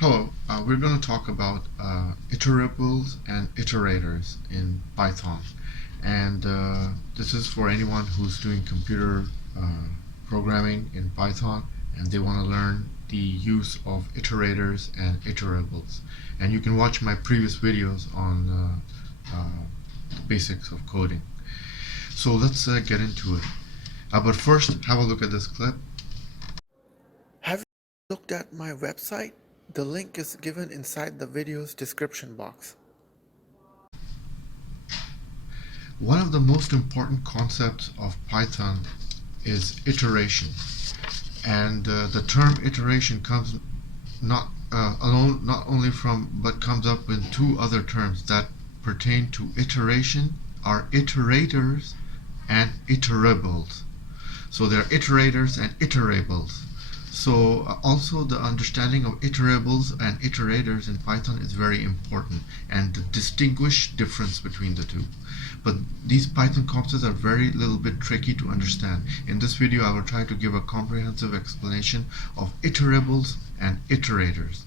Hello, we're going to talk about iterables and iterators in Python. And this is for anyone who's doing computer programming in Python and they want to learn the use of iterators and iterables. And you can watch my previous videos on the basics of coding. So let's get into it. But first, have a look at this clip. Have you looked at my website? The link is given inside the video's description box. One of the most important concepts of Python is iteration. And the term iteration comes not only from, but comes up with two other terms that pertain to iteration are iterators and iterables. So there are iterators and iterables. So also the understanding of iterables and iterators in Python is very important, and the distinguish difference between the two. But these Python concepts are very little bit tricky to understand. In this video I will try to give a comprehensive explanation of iterables and iterators.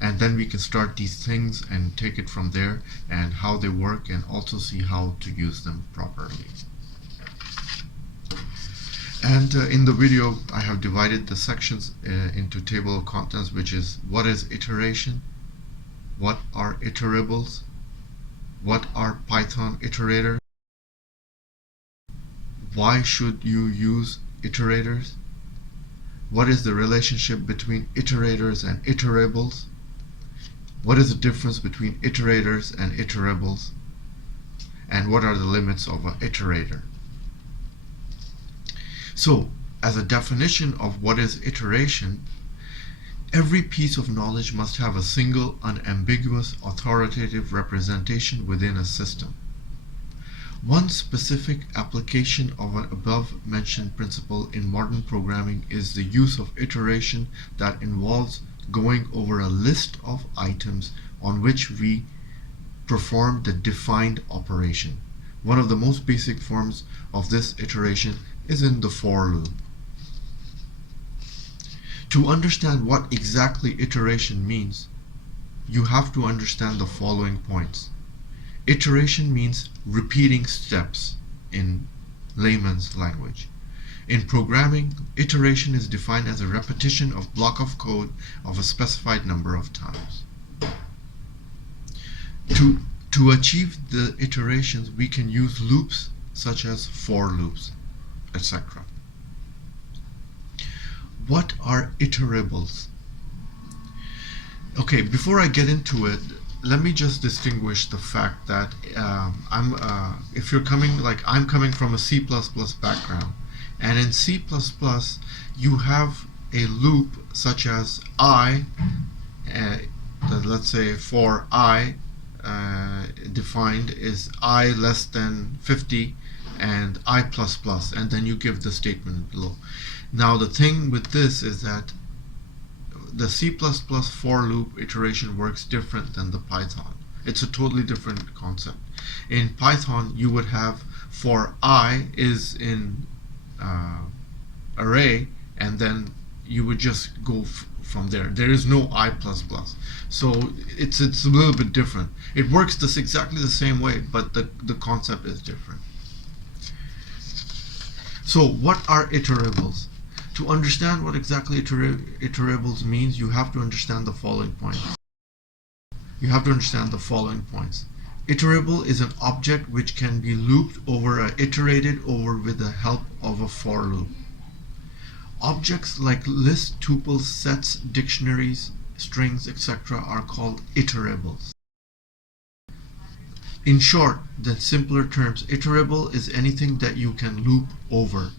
And then we can start these things and take it from there and how they work, and also see how to use them properly. And in the video I have divided the sections into table of contents, which is what is iteration, what are iterables, what are Python iterators, why should you use iterators, what is the relationship between iterators and iterables, what is the difference between iterators and iterables, and what are the limits of an iterator. So, as a definition of what is iteration, every piece of knowledge must have a single, unambiguous, authoritative representation within a system. One specific application of an above-mentioned principle in modern programming is the use of iteration that involves going over a list of items on which we perform the defined operation. One of the most basic forms of this iteration is in the for loop. To understand what exactly iteration means, you have to understand the following points. Iteration means repeating steps in layman's language. In programming, iteration is defined as a repetition of block of code of a specified number of times. To achieve the iterations, we can use loops such as for loops, etc. What are iterables? Okay, before I get into it, let me just distinguish the fact that if you're coming, like I'm coming from a C++ background, and in C++ you have a loop such as I, let's say for I defined is I less than 50 and I++, and then you give the statement below. Now the thing with this is that the C++ for loop iteration works different than the Python. It's a totally different concept. In Python you would have for I is in array, and then you would just go from there. There is no I++. So it's a little bit different. It works exactly the same way, but the concept is different. So what are iterables? To understand what exactly iterables means, you have to understand the following points. Iterable is an object which can be looped over or iterated over with the help of a for loop. Objects like lists, tuples, sets, dictionaries, strings, etc. are called iterables. In short, in simpler terms, iterable is anything that you can loop over.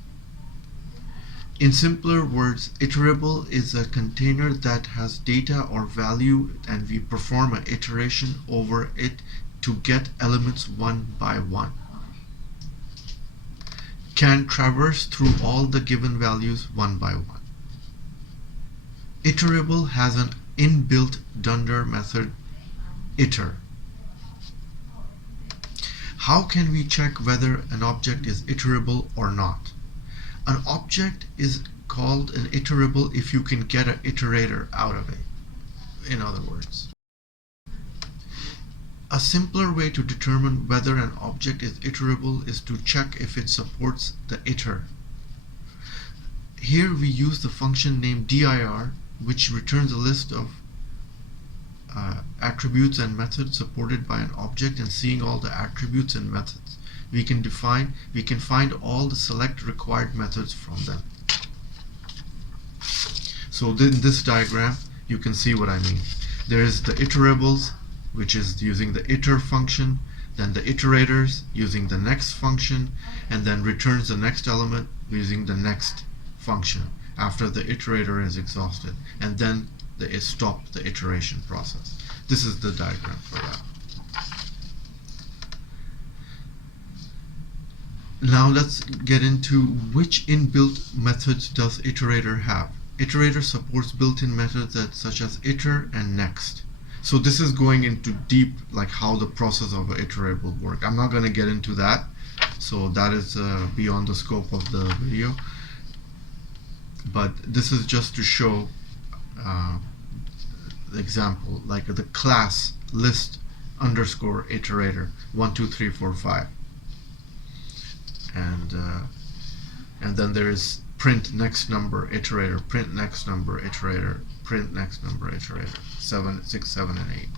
In simpler words, iterable is a container that has data or value, and we perform an iteration over it to get elements one by one. Can traverse through all the given values one by one. Iterable has an inbuilt dunder method, iter. How can we check whether an object is iterable or not? An object is called an iterable if you can get an iterator out of it. in other words. A simpler way to determine whether an object is iterable is to check if it supports the iter. Here we use the function named dir, which returns a list of attributes and methods supported by an object, and seeing all the attributes and methods, we can find all the select required methods from them. So in this diagram you can see what I mean. There is the iterables, which is using the iter function, then the iterators using the next function, and then returns the next element using the next function after the iterator is exhausted, and then stop the iteration process. This is the diagram for that. Now let's get into which inbuilt methods does iterator have. Iterator supports built-in methods such as iter and next. So this is going into deep, like how the process of an iterable work. I'm not going to get into that, so that is beyond the scope of the video. But this is just to show the example, like the class list underscore iterator 1 2 3 4 5, and then there is print next number iterator, print next number iterator, print next number iterator 7 6 7 and 8.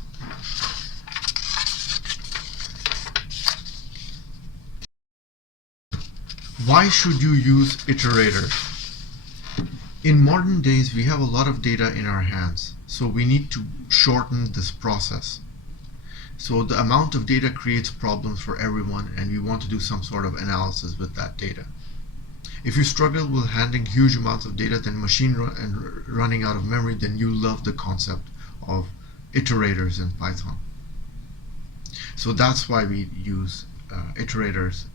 Why should you use iterators? In modern days, we have a lot of data in our hands, so we need to shorten this process. So the amount of data creates problems for everyone, and we want to do some sort of analysis with that data. If you struggle with handling huge amounts of data, then and running out of memory, then you love the concept of iterators in Python. So that's why we use iterators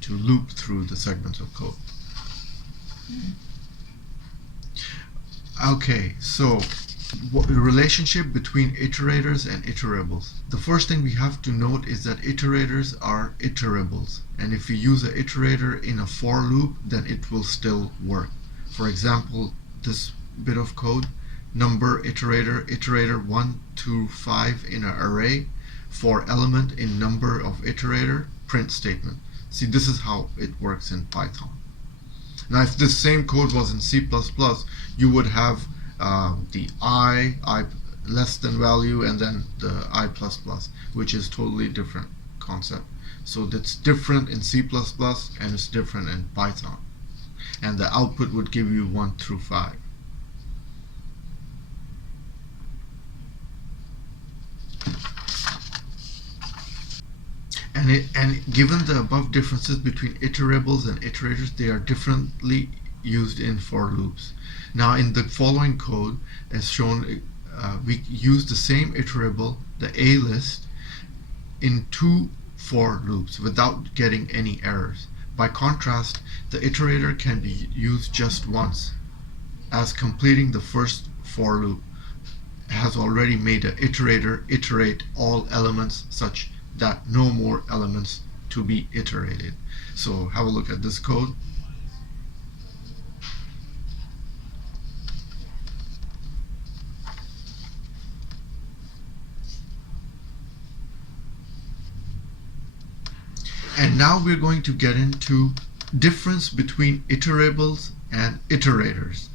to loop through the segments of code. Okay, so the relationship between iterators and iterables. The first thing we have to note is that iterators are iterables, and if you use an iterator in a for loop, then it will still work. For example, this bit of code, number iterator 1 to 5 in an array, for element in number of iterator, print statement. See, this is how it works in Python. Now, if this same code was in C++, you would have the I less than value, and then the I++, which is totally different concept. So that's different in C++ and it's different in Python. And the output would give you 1 through 5. And given the above differences between iterables and iterators, they are differently used in for loops. Now, in the following code, as shown, we use the same iterable, the A list, in 2 for loops without getting any errors. By contrast, the iterator can be used just once, as completing the first for loop has already made the iterator iterate all elements such that no more elements to be iterated. So have a look at this code. And now we're going to get into difference between iterables and iterators.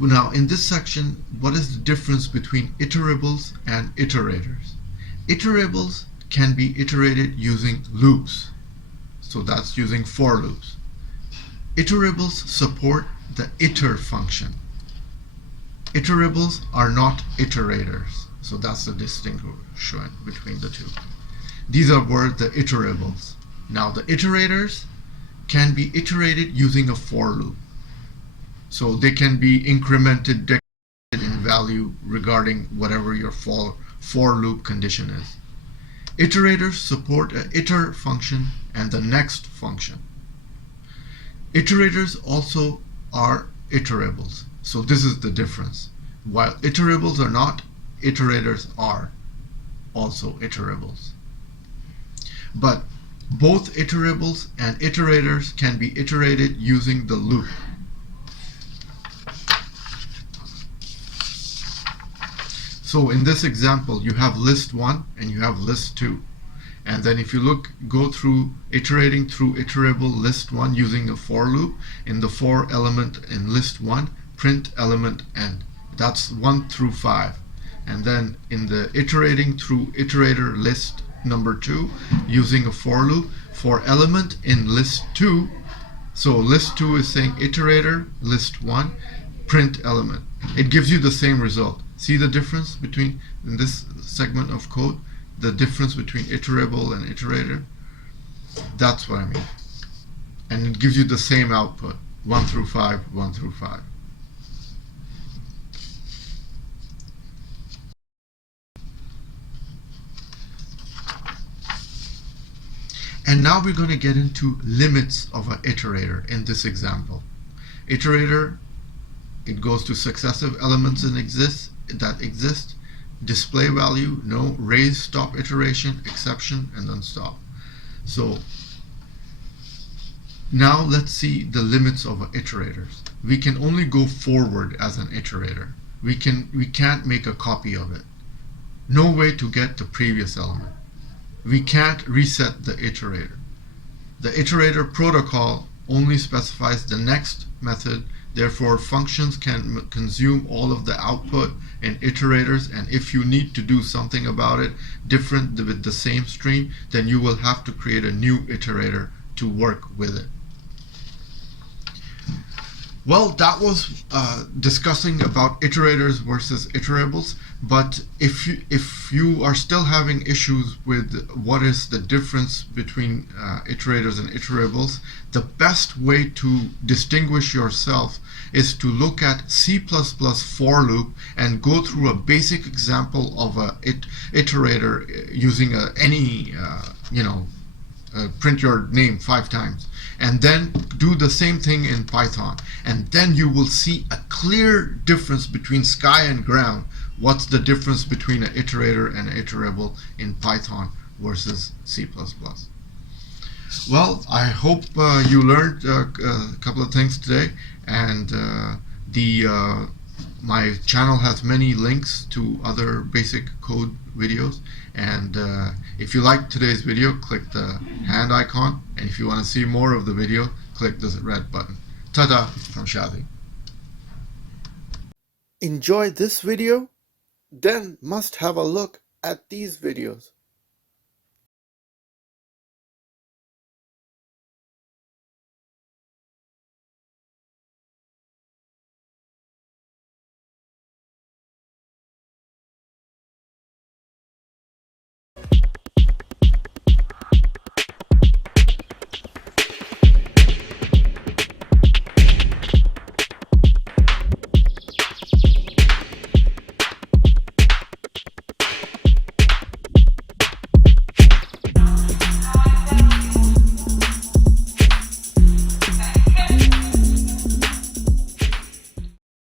Now, in this section, what is the difference between iterables and iterators? Iterables can be iterated using loops. So that's using for loops. Iterables support the iter function. Iterables are not iterators. So that's the distinction between the two. These are the iterables. Now, the iterators can be iterated using a for loop. So they can be incremented, decremented in value regarding whatever your for loop condition is. Iterators support an iter function and the next function. Iterators also are iterables. So this is the difference. While iterables are not, iterators are also iterables. But both iterables and iterators can be iterated using the loop. So in this example, you have list 1 and you have list 2. And then if you go through iterating through iterable list 1 using a for loop, in the for element in list 1, print element end. That's 1 through 5. And then in the iterating through iterator list number 2, using a for loop, for element in list 2, so list 2 is saying iterator list 1, print element. It gives you the same result. See the difference between, in this segment of code, the difference between iterable and iterator? That's what I mean. And it gives you the same output, 1 through 5, 1 through 5. And now we're going to get into limits of an iterator in this example. Iterator, it goes to successive elements that exist, display value, no, raise, stop iteration, exception, and then stop. So now let's see the limits of iterators. We can only go forward as an iterator. We can't make a copy of it. No way to get the previous element. We can't reset the iterator. The iterator protocol only specifies the next method. Therefore, functions can consume all of the output in iterators, and if you need to do something about it different with the same stream, then you will have to create a new iterator to work with it. Well, that was discussing about iterators versus iterables. But if you are still having issues with what is the difference between iterators and iterables, the best way to distinguish yourself is to look at C++ for loop and go through a basic example of a iterator using any print your name 5 times, and then do the same thing in Python, and then you will see a clear difference between sky and ground. What's the difference between an iterator and an iterable in Python versus C++? Well, I hope you learned a couple of things today, and my channel has many links to other basic code videos, and if you like today's video, click the hand icon, and if you want to see more of the video, click the red button. Ta-da from Shadi. Enjoy this video? Then must have a look at these videos.